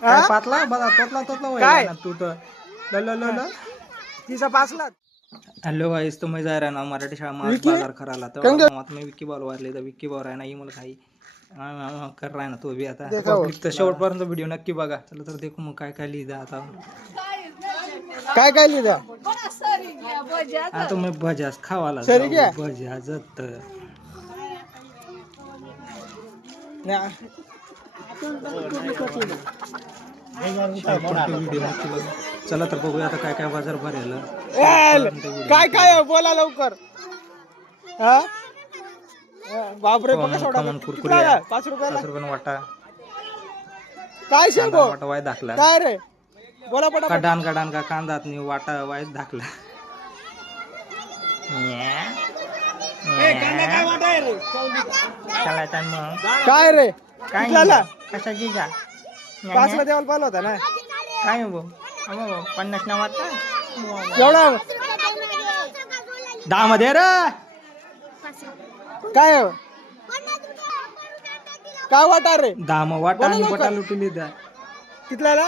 काय पातला बघा तोतला काय? ना तू तर तिचा पाचला. हॅलो गाइस, तुम्ही जा रहा ना मराठी शाळा मास विकी? बाजार करायला तर कंग? मग मी विक्की बॉल वारले तर विक्की बॉल आहे ना ही मला काही कर रहा है ना तो भी आता देखा हो. पब्लिक तर शेवटपर्यंत व्हिडिओ नक्की बघा. चला तर देखू मग काय काय लिहिलं आता. काय काय लिहिलं? आता मी भजास खावाला सरी क्या? भजा जत व्हिडिओ नक्की बघा. चला तर बघूया आता काय काय बाजार भरेल. काय काय बोला लवकर. हा बापरे बघा सोडा. कुरकुरे 5 रुपयाला 5 रुपये वाटा काय शेगो वाटा वाय दाखला काय रे बोला पटा. कडान का कांदात नाही वाटा वाय दाखला. चला मग काय रे काय कितल्याला? कशाची जा 5ला देवाला पाहिलं होता ना. काय हो 50 ना वाटा एवढा 10 मध्ये रे काय काय वाटा रे 10 वाटा बोला आणि लवकर. बटा लुटली कितल्याला